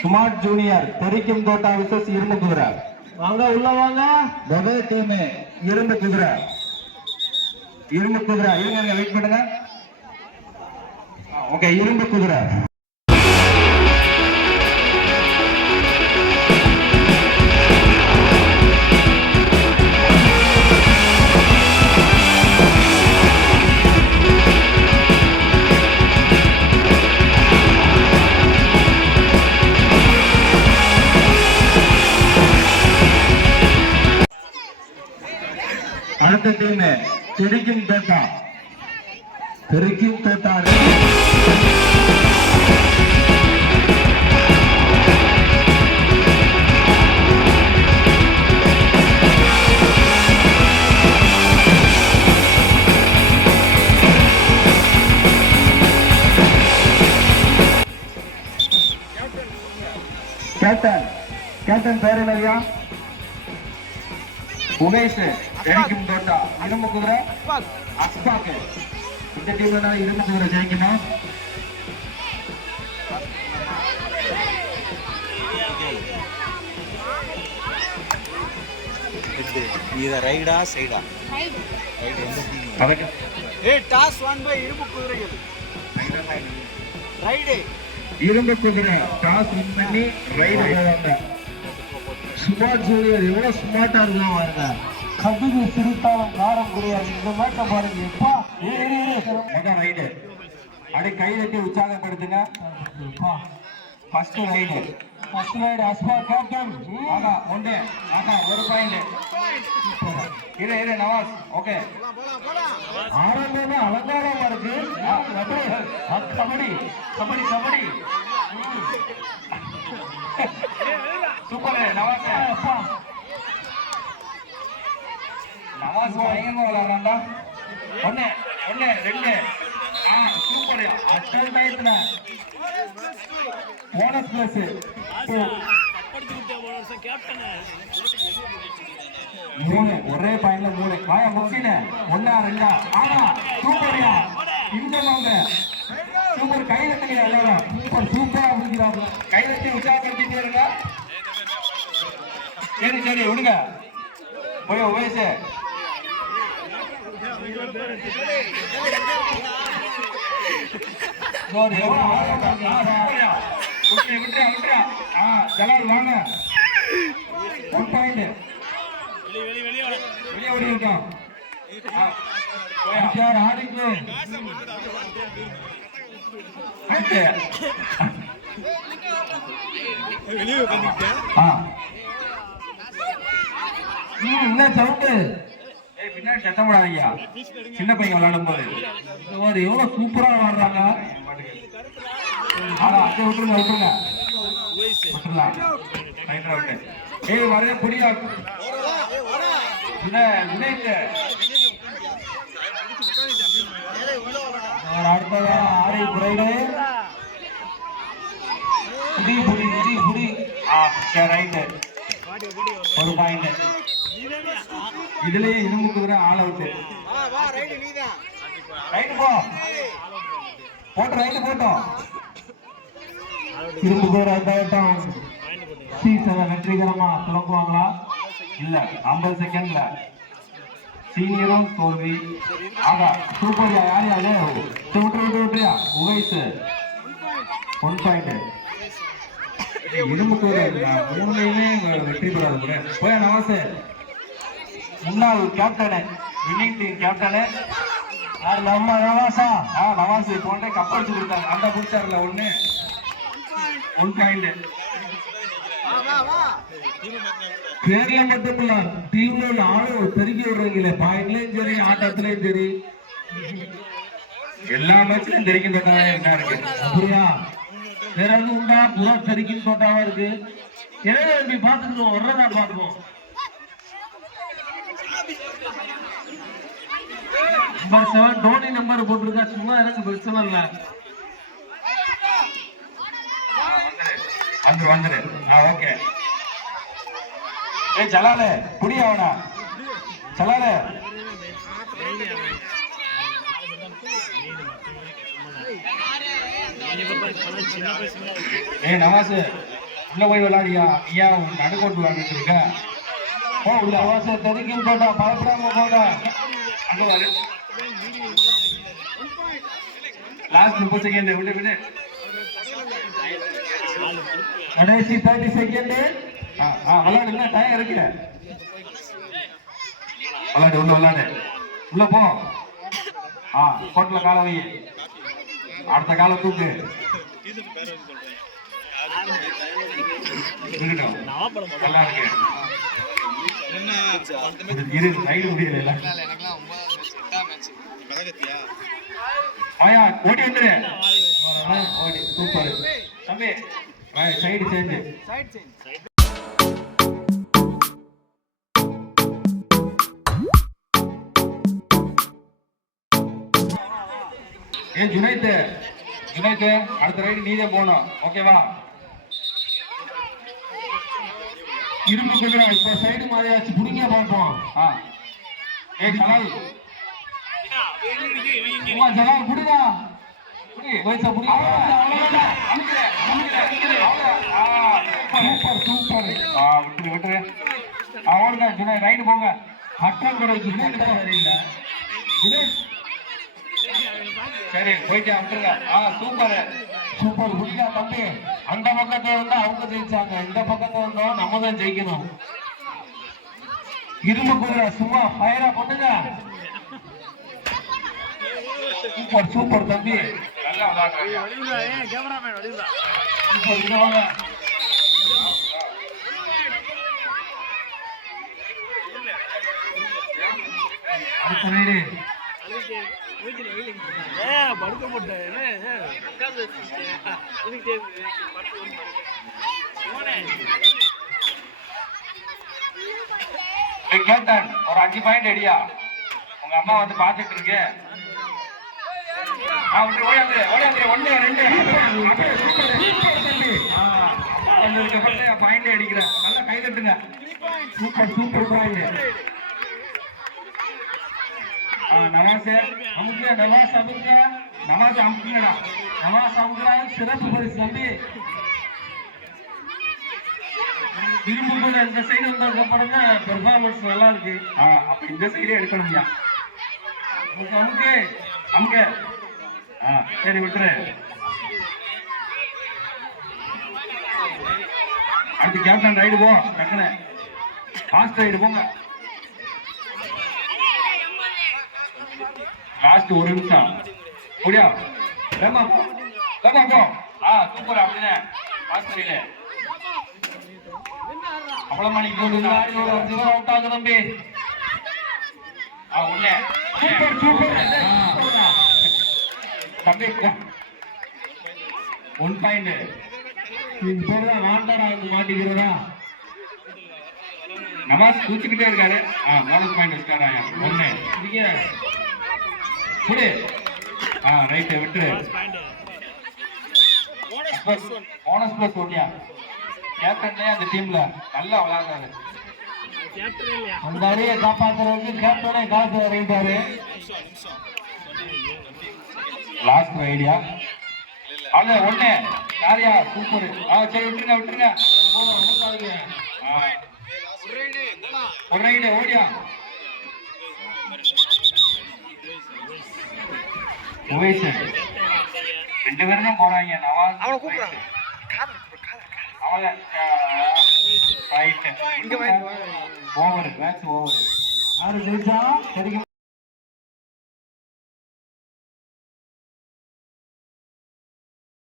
Smart junior தெரிக்கும் தோட்டா versus இரும்பு குதிரை. வாங்க உள்ள வாங்க. முதல் டீம் இரும்பு குதிரை. இரும்பு குதிரை இருங்க, வெயிட் பண்ணுங்க. ஓகே, இரும்பு குதிரை. அடுத்த டீம் தெரிக்கும் தோட்டா. தெரிக்கும் தோட்டா கேப்டன். கேப்டன் பேர் என்னையா? உமேஷ். தெரிக்கும் தோட்டா இரும்பு குதிரை அஸ்பாக். இந்த டீம்ல இரும்பு குதிரை ஜெயிக்கணும். இது ரைடா சைடா? டாஸ் 1 பை இரும்பு குதிரைகள். ரைடு இரும்பு குதிரை டாஸ் வின் பண்ணி ரைடு போவாங்க. ஸ்மார்ட் ஜூனியர் எவ்வளவு ஸ்மார்ட்டா இருக்கான் பாருங்க. கடுகு சிரித்தாலும் காரம் கிடையாது. இந்த மேட்ட பாருங்க. எப்பா மொதல் ரைடு அப்படியே கை தட்டி உற்சாகப்படுத்துங்க. ஃபர்ஸ்ட் ரைடு அஸ்பா கேப்டன். ஆகா ஒன்று. ஆகா ஒரு பாயிண்ட். இரு நவாஸ். ஓகே, ஆரம்பமே அலங்காரமா இருக்கு. கபடி கபடி கபடி சூப்பர் நவாஸ். நவாஸ் பயங்கரமா விளையாடுறாண்டா. ஒன்னு ரெண்டு. சூப்பர். அட்டல் டயத்துல போனஸ் பிளஸ் 3. ஒரே பாயிண்ட்ல 3. வாயா முக்சின 1 2. ஆனா சூப்பர்யா. இந்த வாங்க சூப்பர். கை தட்டுங்க எல்லாரும். சூப்பரா முடிக்கிறாங்க. கை தட்டி உற்சாகப்படுத்திட்டு இருங்க. சரி விடுங்க. போய் உபேஷ் ஜலால் வாங்க. 1 பாயிண்ட். வெளியே ஓடி இருக்கோம். ஆடிக்கு என்ன சவுண்டு? பின்னாடி சத்தம் போடாதீங்க. சின்ன பையன் விளையாடும் போது எவ்வளவு சூப்பரா விளையாடுறாங்க. விட்டுருங்க. ஏய் வரைய புரியா. அடுத்ததா ஆரை புரைடு புடி. Right 1 point. இதுலயே இரும்பு குதிரை ஆல் அவுட். ரைட்டு போட்டோம். இரும்பு குதிரை சீசனை வெற்றிகரமா துவங்குவாங்களா? இல்ல, 50 செகண்ட்ல சீனியரும் தோல்வி. ஆகா சூப்பர். யாரு விட்டுறியா? உவைஸ் 1 பாயிண்ட். இரும்பு குதிரை 3லையுமே வெற்றி பெறாத போய் நவாஸ். முன்னாள் கேப்டனு, வின்னிங் டீம் கேப்டனு நம்ம நவாஸா? நவாஸ் போன்ற கப்பல் கொடுத்தாங்க. அந்த பிடிச்சார்ல 1 பாயிண்ட். பேர்ல மட்டும் இல்ல, டீம்ல உள்ள ஆளும் பெருகி விடுறீங்களே. பாயிண்ட்லயும் சரி, ஆட்டத்திலயும் சரி, எல்லா மேட்ச்லயும் தெரிக்கும் தோட்டாவா இருக்கு. அப்படியா? வேற எதுவும் உண்டா? புறா தெரிக்கும் தோட்டாவா இருக்கு. எனவே பாத்துக்கிறோம், வர்றதா பாத்துக்கோம். நம்பர் 7 டோனி நம்பர் போட்டிருக்கா. சும்மா எனக்கு பிரச்சனை இல்ல. வந்துரு. ஓகே. ஏய் ஜலாலே புடி அவனா. ஜலாலே ஏய் நவாஸ் உள்ள போய் விளையாடியா நீயா நடுக்கோட்டு விளையாடிட்டு இருக்க போ உள்ள நவாஸ் தெரிக்கும் போட்டா பயப்படாம போங்க அங்க வரு லாஸ்ட் 30 செகண்ட் விடு விடு கடைசி 30 செகண்ட் விளையாடு இல்ல டைம் இருக்கு விளையாடு உள்ள விளையாடு உள்ள போ கோட்ல கால வை அடுத்த கால தூக்கு நல்லா இருக்கு இரு சைடு முடியல ஆயா ஓடி வந்துரு ஓடி சூப்பர் தம்பி சைடு சேஞ்ச் ஏ ஜுனைத் அடுத்த ரைடு நீதே போகணும் ஓகேவா இரும்பு கேக்குறா இப்ப சைடு மாதிரியாச்சு புடிங்க பார்ப்போம் ஏ ஜலால் ஜலால் புடிடா புடி வயசா புடி சூப்பர் சூப்பர் விட்டுரு விட்டுரு ஓடுங்க ஜுனைத் ரைடு போங்க ஹட்டன் கடைக்கு சரியில்லை ஜுனைத் சரி போயிட்டு விட்டுருங்க சூப்பர் சூப்பர் புரியா தம்பி அந்த பக்கத்துல வந்து அவங்க ஜெயிச்சாங்க இந்த பக்கத்துல வந்தோம் நம்ம தான் ஜெயிக்கணும் இரும்பு குதிரை சும்மா ஃபயரா பண்ணுங்க சூப்பர் சூப்பர் தம்பி நல்லா விளையாடுறீங்க சூப்பர் இங்க வாங்க அடுத்த ரைடு கேப்டன் ஒரு 5 பாயிண்ட் அடியா உங்க அம்மா வந்து பாத்துட்டு இருக்கு ஓடியாந்து 1 2 பாயிண்ட் அடிக்கிறேன் நல்லா கை தட்டுங்க சூப்பர் சூப்பர் பாயிண்ட் நவாஸ் அமுக்க நவாஸ் அமுக்க நவாஸ் அமுக்குங்கடா நவாஸ் அமுக்குறா சிறப்பு பரிசு தம்பி இரும்பு கூட இந்த சைடு வந்ததுக்கு அப்புறம் தான் பெர்ஃபார்மன்ஸ் நல்லா இருக்கு அப்ப இந்த சைடே எடுக்கணும்யா அமுக்கு அமுக்க சரி விட்டுரு அடுத்து கேப்டன் ரைடு போ டக்குனு ஃபாஸ்ட் ரைடு போங்க லாஸ்ட் 1 நிமிஷம் முடியா ரமா போ சூப்பர் அப்படினே பாஸ்டரியில அவ்வளவு மணிக்கு அவுட் ஆகுது தம்பி ஒண்ணே சூப்பர் சூப்பர் தம்பி 1 பாயிண்ட் இப்போதான் வாண்டாடா வந்து மாட்டிக்கிறதா நவாஸ் கூச்சிக்கிட்டே இருக்காரு போனஸ் பாயிண்ட் வச்சுட்டாராயா ஒண்ணு புடி ரைட் விட்டு போனஸ் பிளஸ் ஓடியா கேப்டனே அந்த டீம்ல நல்லா விளையாடுறாரு அந்த அணியை காப்பாத்துறதுக்கு கேப்டனே காசு இறங்கிட்டாரு லாஸ்ட் ஐடியா அல்ல ஒண்ணு யாரியா சூப்பர் சரி விட்டுருங்க ஒரு ரைடு ஓடியா ரெண்டு பேரும் தான் போறாங்க நவாஸ் அவனை கூப்பிடுறாங்க ஓவர் மேட்ச் ஓவர் யாரு ஜெயிச்சா